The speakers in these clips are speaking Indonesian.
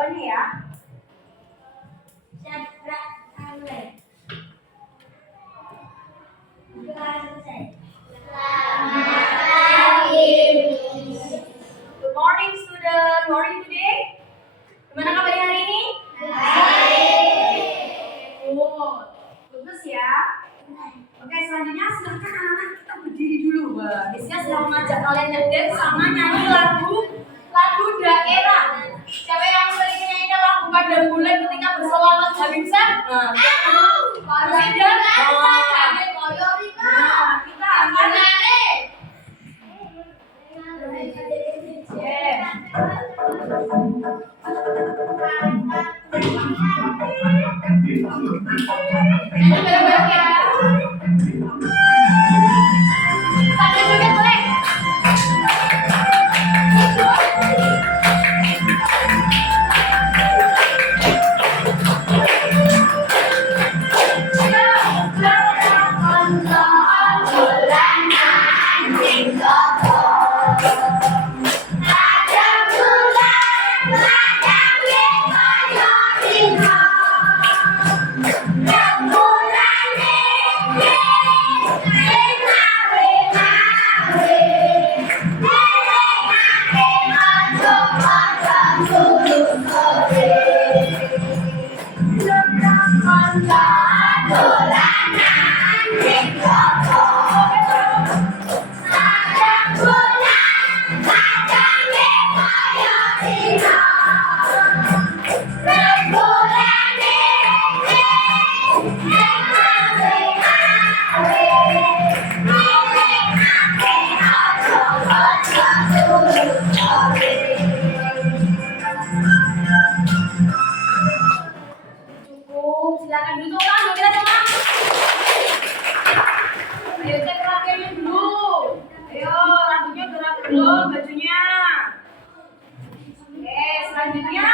doanya ya. Good morning student, how are you today? Gimana kabarnya hari ini? Bagus ya. Oke, selanjutnya silahkan anak-anak kita berdiri dulu. Biasanya selalu ngajak kalian ngedance sama nyanyi lagu daerah. Siapa yang sering nyanyi lagu Padang Bulan ketika berselawat Habibsan? Harus tidak? Kita akan nyanyi bareng-bareng ya. Sambil joget boleh? Silakan duduk kan, kita coba. Ayo cek pakaiannya dulu. Ayo, rambutnya udah rapi belum, bajunya. Oke, selanjutnya.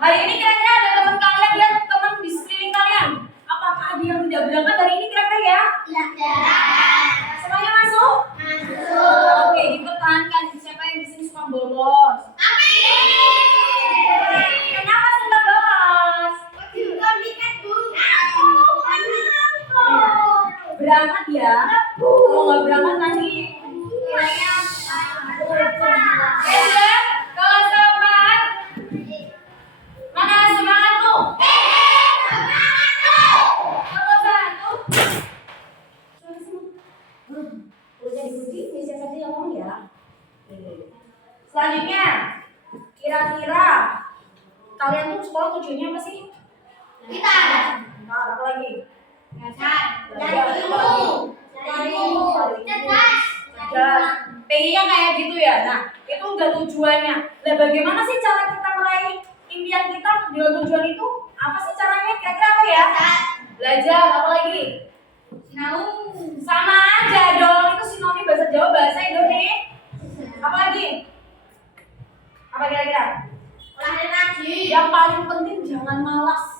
Hari ini kira-kira ada teman kalian lihat teman di sekeliling kalian. Apakah ada yang tidak berangkat hari ini kira-kira ya? Iya. Semuanya masuk? Masuk. Oke, dipertahankan. Siapa yang di sini suka bolos? Kenapa suka bolos? Berangkat ya? Kalau nggak berangkat nanti kiranya kalau semangat mana semangat tuh? Kalau satu udah dipuji bisa saja yang mau ya. Selanjutnya kira-kira kalian tuh sekolah tujuannya apa sih? Nah, apa lagi? Cerdas. Pengennya kayak gitu ya. Nah, itu udah tujuannya. Nah, bagaimana sih cara kita meraih impian kita dengan tujuan itu? Apa sih caranya? Kira-kira apa ya? Belajar. Apa lagi? Sama aja dong. Itu sinonim bahasa Jawa, bahasa Indonesia. Apa lagi? Apa kira-kira? Yang paling penting jangan malas.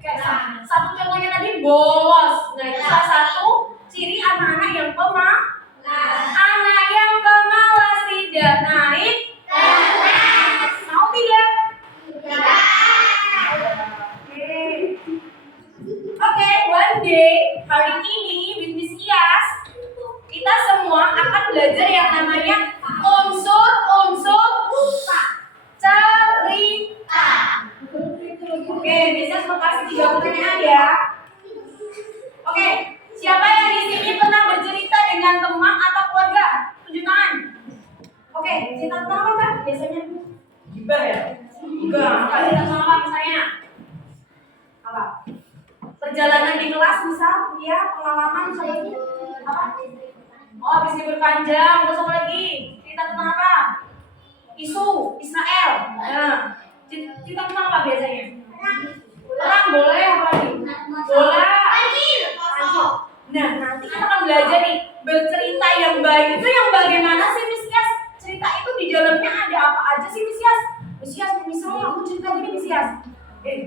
Kayak satu contohnya tadi bolos. Nah, itu salah satu ciri anak-anak yang pemalas. Anak yang pemalas tidak naik kelas. Mau tidak? Oke, one day hari ini with Miss Iyas kita semua akan belajar yang namanya unsur-unsur cerita. Oke, bisa kasih 3 pertanyaan ya. Oke, siapa yang di sini pernah bercerita dengan teman atau keluarga? Tunjuk tangan. Oke, cerita tentang apa Kak? Biasanya gibah ya? Gibah. Apa cerita tentang apa misalnya? Apa? Perjalanan di kelas misal, ya, pengalaman misalnya apa? Oh, habis libur panjang, terus apa lagi? Cerita tentang apa? Isu Israel. Nah, cerita tentang apa biasanya? Perang boleh, apa lagi? Bola. Nah, nanti kita akan belajar nih bercerita yang baik itu yang bagaimana sih Miss Yas? Cerita itu di dalamnya ada apa aja sih Miss Yas? Miss Yas, misalnya aku cerita gini Miss Yas.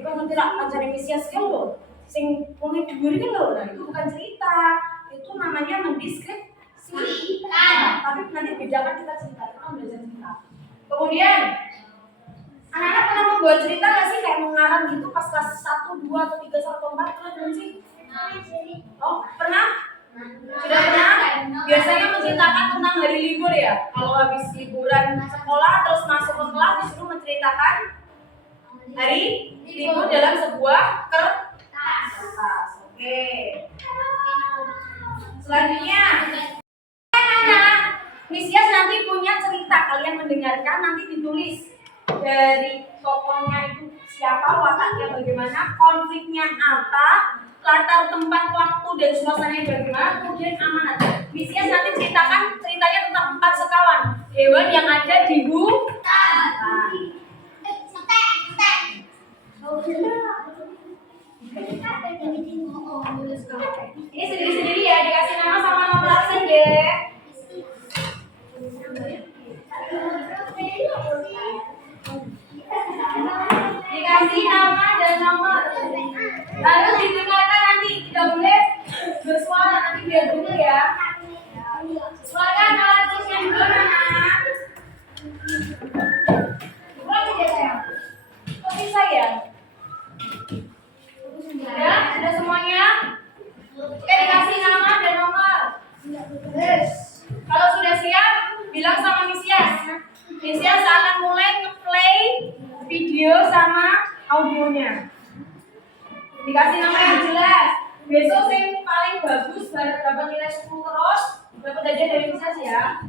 Kau nanti lah acara Miss Yas kan lo, sing wong dhuwur kan lo. Nah, itu bukan cerita, itu namanya mendeskripsikan. Tapi nanti bedakan kita cerita, kita kan belajar cerita. Kemudian Anak-anak pernah membuat cerita nggak sih kayak mengarang gitu pas kelas 1, 2, atau 3, 1, 4 pernah belum sih? Oh, pernah? Sudah pernah? Biasanya menceritakan tentang hari libur ya. Kalau habis liburan sekolah terus masuk ke kelas disuruh menceritakan hari libur dalam sebuah kertas. Oke. Selanjutnya, anak-anak, Miss Yas nanti punya cerita, kalian mendengarkan nanti ditulis dari tokohnya itu siapa, wataknya bagaimana, konfliknya apa, latar tempat, waktu dan suasananya bagaimana, kemudian amanat. Miss Yas nanti ceritakan ceritanya tentang 4 sekawan hewan yang ada di hutan. Ini sendiri-sendiri ya, dikasih nama sama nomor absen deh. Dikasih nama dan nomor. Lalu didengarkan nanti, tidak boleh bersuara nanti biar dengar ya. Silakan alat tulisnya dulu anak. Bukan tidak sayang. Kok bisa ya? Sudah semuanya? Oke, dikasih nama dan nomor. Kalau sudah siap, bilang sama Miss Yas. Miss Yas akan mulai nge-play video sama audionya. Dikasih nama yang jelas. Besok yang paling bagus dapat nilai 10 terus, dapat aja dari Miss Yas ya.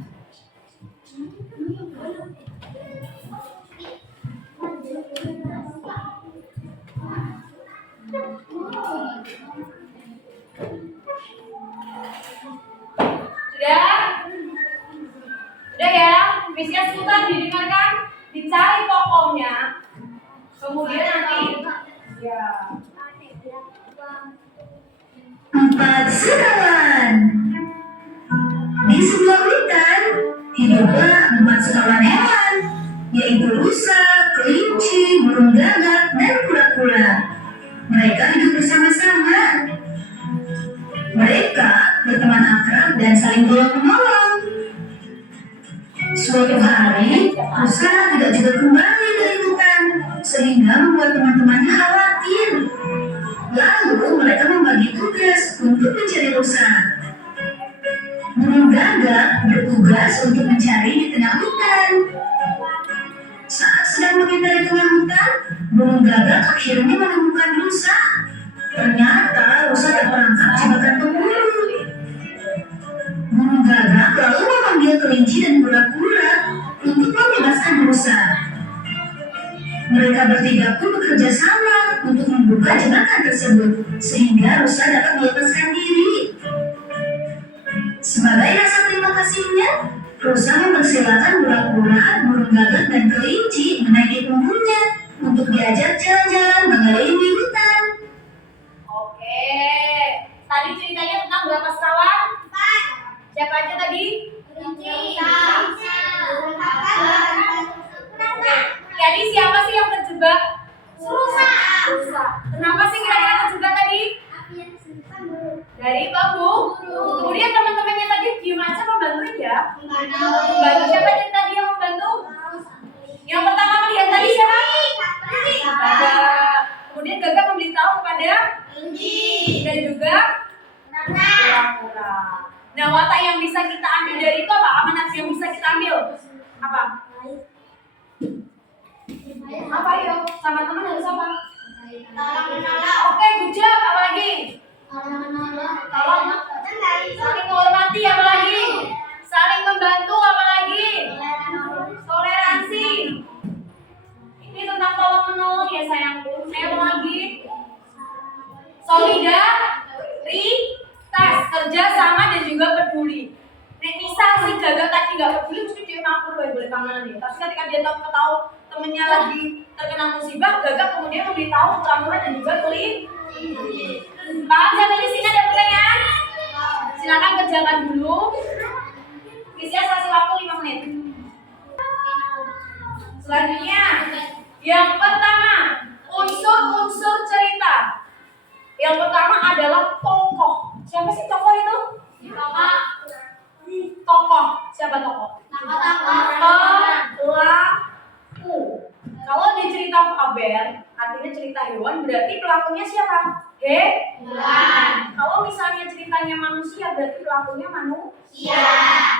Sudah? Sudah ya? Miss Yas putar didengarkan, dicari tokohnya. Kemudian nanti ya. 4 sekawan. Di sebuah hutan hiduplah 4 sekawan hewan, yaitu rusa, kelinci, burung gagak, dan kura-kura. Mereka hidup bersama-sama. Mereka berteman akrab dan saling tolong-menolong. Suatu hari, rusa tidak juga kembali dari hutan, sehingga membuat teman-temannya khawatir. Lalu mereka membagi tugas untuk mencari rusa. Burung gagak bertugas untuk mencari di tengah hutan. Saat sedang menghindari tengah hutan, burung gagak akhirnya menemukan rusa. Ternyata rusa terperangkap jebakan pemburu. Burung gagak lalu memanggil kelinci dan kura-kura untuk membebaskan rusa. Mereka bertiga pun bekerja sama untuk membuka jebakan tersebut, sehingga rusa dapat melepaskan diri. Sebagai rasa terima kasihnya, rusa mempersilahkan kura-kura, burung gagak, dan kelinci menaiki punggungnya untuk diajak jalan-jalan mengelilingi hutan. Oke. Tadi ceritanya tentang berapa sekawan? 4. Siapa aja tadi? Jadi siapa sih yang terjebak? Rusa. Kenapa sih kira-kira terjebak tadi? Dari bambu. Kemudian teman-temannya tadi diem aja membantu ya. Membantu siapa yang tadi yang membantu? Yang pertama melihat tadi siapa? Gagak. Kemudian Gagak memberitahu kepada dan juga kura-kura. Nah, watak yang bisa kita ambil dari itu apa? Amanat yang bisa kita ambil? Apa? Apa yuk? Sama teman harus apa? Oke, good job. Apa lagi? Saling menghormati. Apa lagi? Saling membantu. Apa lagi? Toleransi. Ini tentang tolong menolong ya sayangku. Saya mau lagi. Solidaritas, kerja sama dan juga peduli. Nek misal si Gagak tadi nggak peduli, mesti dia ngaku boleh tangan ya. Tapi ketika dia tahu temennya lagi terkena musibah, Gagak kemudian memberitahu kura-kura dan juga kelinci. Paham sampai di sini ada pertanyaan? Silakan kerjakan dulu. Bisa kasih waktu 5 menit. Selanjutnya, yang pertama, unsur-unsur cerita. Yang pertama adalah tokoh. Siapa sih tokoh itu? Tokoh. Siapa tokoh? Pelaku. Kalau di cerita faber, artinya cerita hewan, berarti pelakunya siapa? Hewan. Kalau misalnya ceritanya manusia, berarti pelakunya manusia.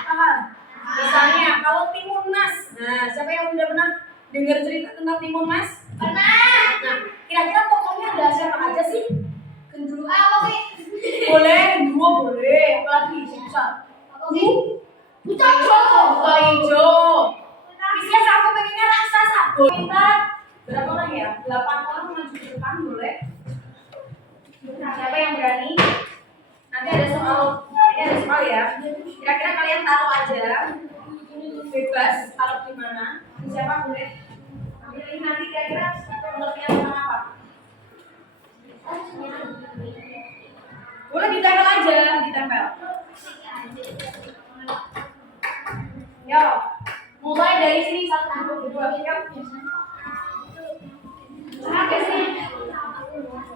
Paham? Misalnya kalau Timun Mas. Nah, siapa yang udah pernah dengar cerita tentang Timun Mas? Pernah. Nah, kira-kira tokohnya ada siapa aja sih? Gendruwo. Boleh, gendruwo boleh. Apalagi bisa. Buta hijau. Isinya aku pengennya raksasa. Kita berapa orang ya? 8 orang maju ke depan boleh. Siapa yang berani? Nanti ada soal. Ini ada soal ya. Kira-kira kalian taruh aja. Bebas taruh di mana? Siapa boleh? Pilih nanti kira-kira pengertian tentang apa? Boleh ditempel aja, ditempel. Yo, mulai dari sini 1, 2, 3. Oke sini.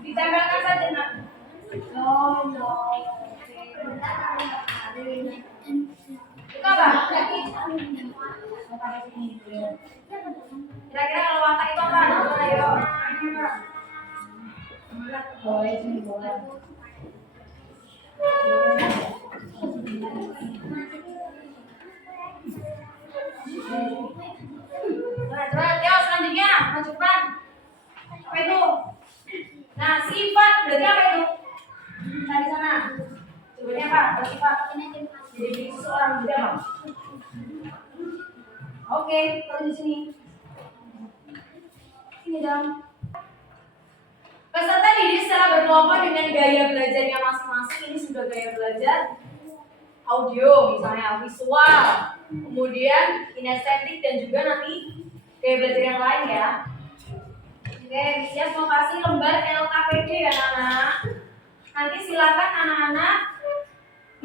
Ditempelkan saja nak. Itu apa? Kira-kira kalau watak itu apa? Ayo. Nah, coba yo selanjutnya maju depan. Apa itu? Nah, sifat berarti apa itu? Tadi sana. Sebenarnya apa? Sifat. Jadi seseorang juga apa? Oke, kalau di sini. Sini dong. Peserta didik secara berkelompok dengan gaya belajarnya masing-masing. Ini sudah gaya belajar audio, misalnya visual, kemudian kinestetik dan juga nanti gaya belajar yang lain ya. Oke, Misias mau kasih lembar LKPD ya anak-anak. Nanti silakan anak-anak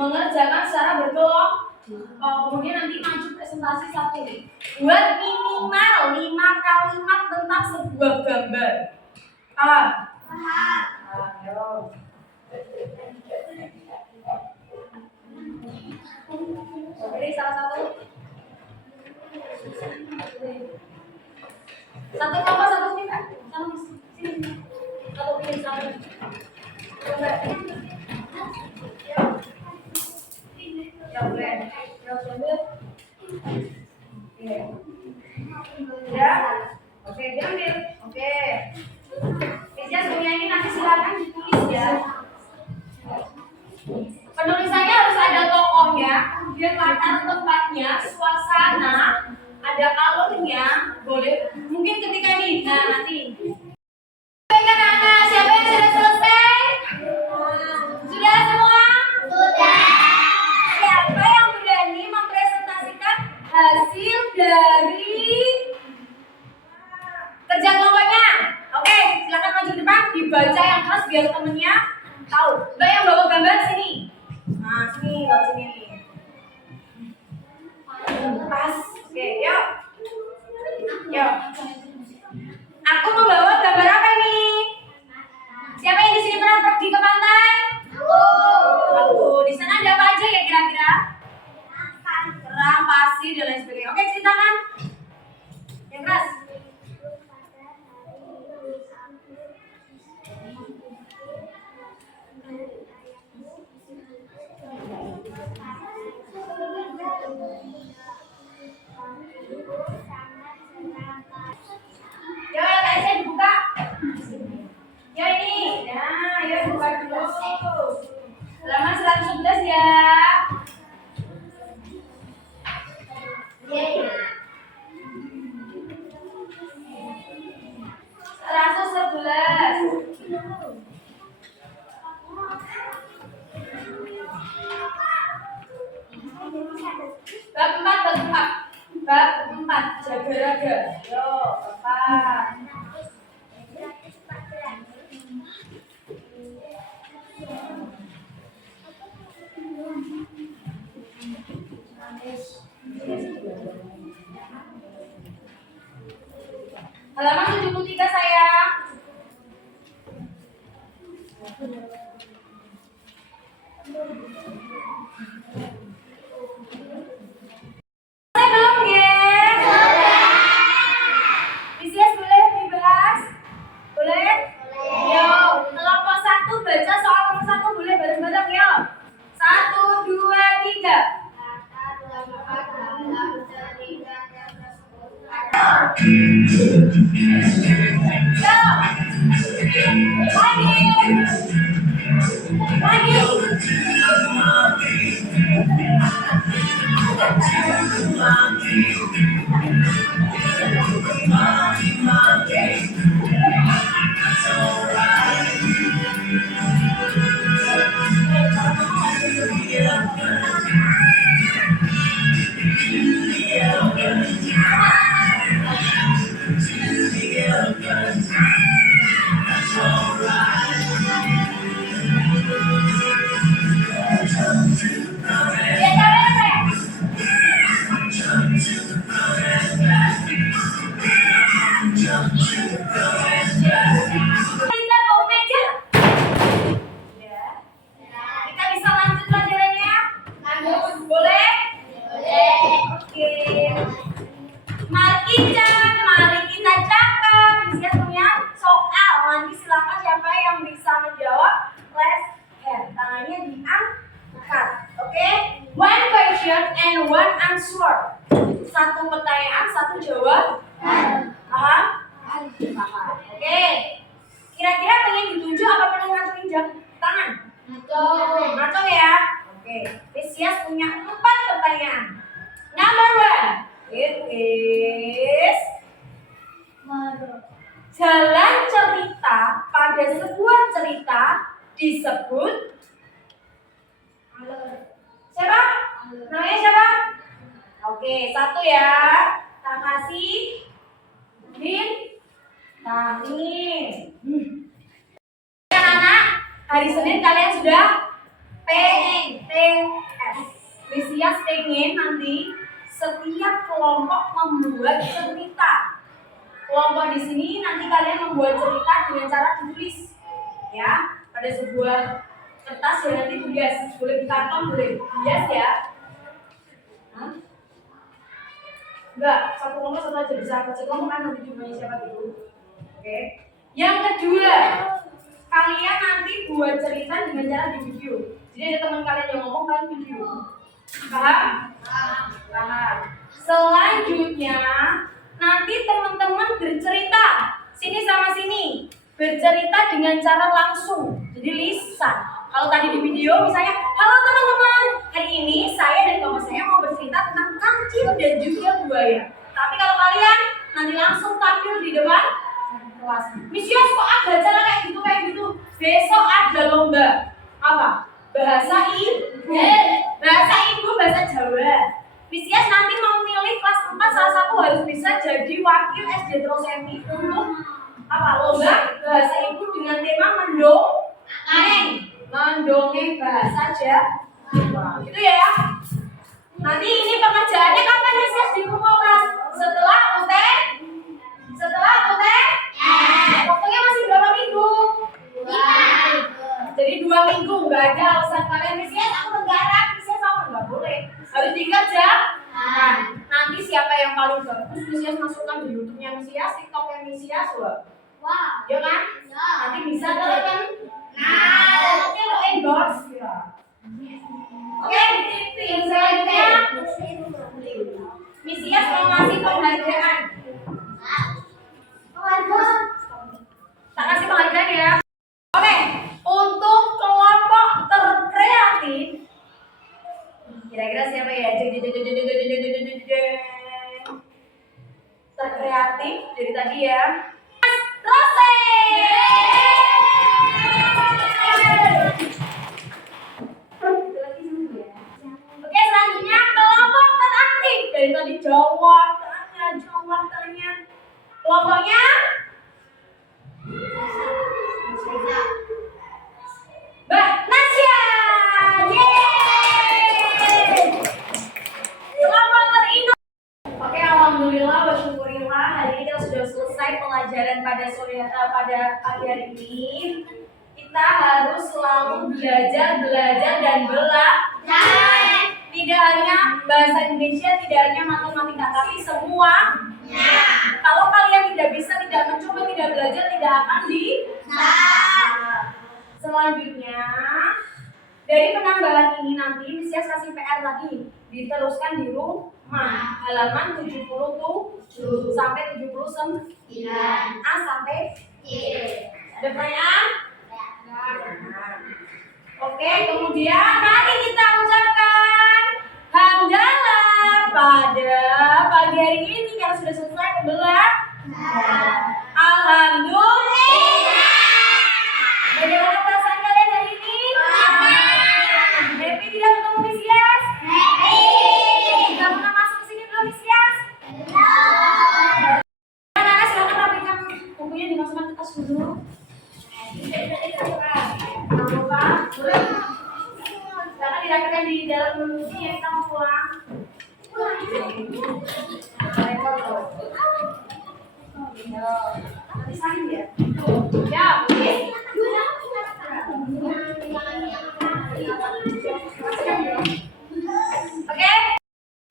mengerjakan secara berkelompok. Kemudian nanti maju presentasi 1. Buat minimal 5 kalimat tentang sebuah gambar. Paham? Ayo. Pilih salah satu. Satu kelompok, satu sini kan? Satu sini. Satu pilih satu. Coba. Ya boleh. Ya boleh. Oke. Ya. Oke, diambil. Oke. Bisa semuanya ini nanti silakan ditulis ya. Penulisannya harus ada tokohnya, kemudian latar tempatnya, suasana, ada alurnya, boleh. Mungkin ketika ini, nah nanti. Baik anak-anak, siapa yang sudah selesai? Sudah semua? Sudah. Siapa yang berani mempresentasikan hasil dari kerja kelompoknya? Oke, silakan maju ke depan, dibaca yang keras biar temennya tahu. Mbak yang bawa gambar sini. Nah, sini, bawa sini. Pas. Oke, yuk. Yuk. Aku membawa gambar apa ini? Siapa yang di sini pernah pergi ke pantai? Aku. Di sana ada apa aja ya kira-kira? Kerang, pasir, dan lain sebagainya. Oke, ceritakan. Yang keras. Yo, saya dibuka. Yo ini. Nah, yo buka dulu. Halaman 111 ya. 111. Bab 4. Bab 4 jaga-jaga. Yo, 4. Halaman 73 sayang. Saya belum ya? Misias Kita mau meja. Ya. Kita bisa lanjut pelajarannya? Boleh? Oke. Mari kita cakap. Bisa punya soal. Nanti silakan siapa yang bisa menjawab. Raise hand. Tangannya diangkat. Oke? One question and one answer. Satu pertanyaan, satu jawaban. Paham? Paham. Oke. Kira-kira pengen ditunjuk apa pengen ngacungin jam tangan? Ngacung ya. Oke. Mesias punya 4 pertanyaan. Number 1. It is jalan cerita pada sebuah cerita disebut siapa? Namanya siapa? Oke, 1 ya. Tak kasih vitamin. Anak-anak, hari Senin kalian sudah PTS. Mesias pengen nanti setiap kelompok membuat cerita. Kelompok di sini nanti kalian membuat cerita dengan cara ditulis, ya, pada sebuah kertas ya, nanti dihias, boleh di karton, boleh dihias ya. Hah? Enggak, satu kelompok satu aja bisa kecil kelompok kan nanti jumlahnya siapa gitu. Oke. Yang kedua, kalian nanti buat cerita dengan cara di video. Jadi ada teman kalian yang ngomong, kalian video. Paham? Paham. Selanjutnya, nanti teman-teman bercerita sini sama sini, bercerita dengan cara langsung, jadi lisan. Kalau tadi di video misalnya, halo teman-teman, hari ini saya dan bapak saya mau bercerita tentang kancil dan juga buaya. Tapi kalau kalian nanti langsung tampil di depan kelas. Misius kok ada acara kayak gitu. Besok ada lomba apa? Bahasa ibu, bahasa Jawa. Misius nanti mau milih kelas 4, salah satu harus bisa jadi wakil SD Trosemi untuk apa? Lomba bahasa ibu dengan tema mendongeng bahasa Jawa. Itu ya. Nanti ini pengerjaannya kapan Misius dikumpulkan? Setelah UTS. Waktunya masih berapa minggu? 5. Jadi 2 minggu, nggak ada alasan kalian Misius aku menggarap, Misius sama nggak boleh. Harus dikerjakan. Nanti siapa yang paling bagus Misius masukkan di YouTube-nya Misius, TikTok-nya Misius, wah. Ya kan? Nanti bisa kan? Nanti lo endorse ya. Oke, yang selanjutnya Misius mau ngasih penghargaan. Tak kasih penghargaan ya. Oke, untuk kelompok terkreatif, kira-kira siapa ya? Terkreatif dari tadi ya. Rose. Oke, selanjutnya kelompok teraktif dari tadi jawab tanya. Kelompoknya Mbak Nasya. Kelompok terindah. Oke, alhamdulillah wa syukurillah, hari ini kita sudah selesai pelajaran pada pagi hari ini. Kita harus selalu belajar dan belajar. Tidak hanya bahasa Indonesia, tidak hanya matematika, tapi semua. Kalau kalian tidak bisa, tidak mencoba, tidak belajar, tidak akan bisa. Selanjutnya, dari penambahan ini nanti Misius kasih PR lagi, diteruskan di rumah halaman 77. sampai 79. A sampai Y. Ada pertanyaan? Oke, kemudian mari kita ucapkan hamdalah pada pagi hari ini karena sudah selesai pembelah. Alhamdulillah. Bagaimana perasaan kalian hari ini? Happy tidak ketemu Miss Yas? Sudah pernah masuk ke sini belum Miss Yas? Anak-anak silakan rapikan bukunya, dimasukkan ke tas dulu. Jangan lupa, jangan dirapikan di dalam ini ya, kita mau pulang. Nanti sakit ya? Ya, oke. Oke,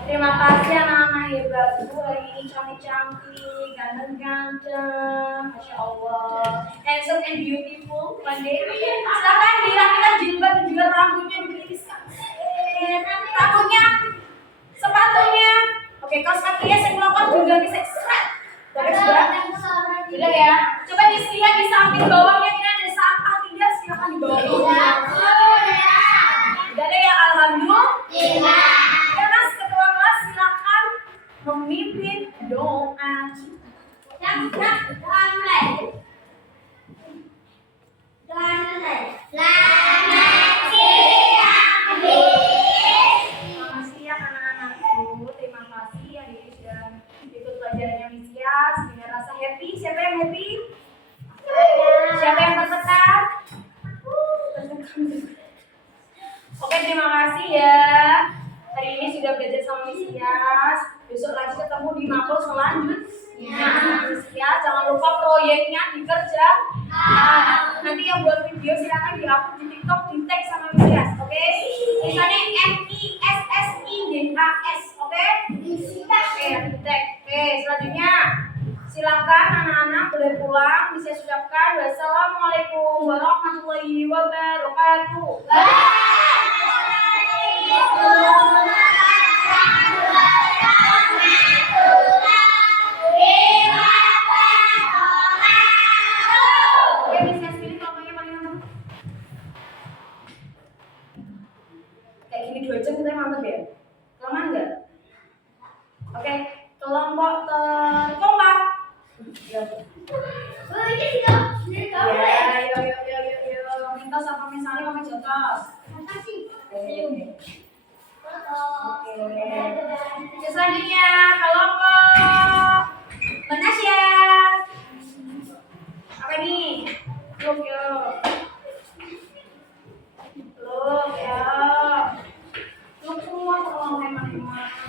terima kasih anak-anak hebat. Ibu hari ini cantik-cantik, ganteng-ganteng, masya Allah, handsome and beautiful. Pandai. Silakan dirapikan jilbab dan juga rambutnya dipilihkan. Rambutnya, sepatunya. Oke, kaos kakinya saya melakukan juga bisa seret. Tidak ya. Coba dilihat di samping bawahnya kira ada sampah tidak? Silakan di bawah. Tidak ada ya, alhamdulillah. Ya Mas, ketua kelas silakan memimpin doa. Selamat siang anak-anakku. Terima kasih yang sudah ikut pelajarannya Miss Yas dengan rasa happy. Siapa yang happy? Siapa yang tertekan? Oke, terima kasih ya. Hari ini sudah belajar sama Miss Yas. Besok lagi ketemu di makul selanjutnya. Miss Yas, jangan lupa proyeknya dikerjakan. Nanti yang buat video silakan di-upload di TikTok, di tag sama Miss Yas. Oke? Misalnya MISSIDAS. Oke? Oke, di tag. Oke, selanjutnya silakan anak-anak boleh pulang. Bisa ucapkan wassalamualaikum warahmatullahi wabarakatuh. Oke, bisa pilih kelompoknya paling mantap. Kayak gini 2 jam kita mantap ya? Kelamaan nggak? Oke, kelompok terkompak. Ya, yo. Minta sama misalnya sama jotos. Oke. Selanjutnya kelompok Manasya. Apa ini? Look yo. Look semua kalau hemat-hemat.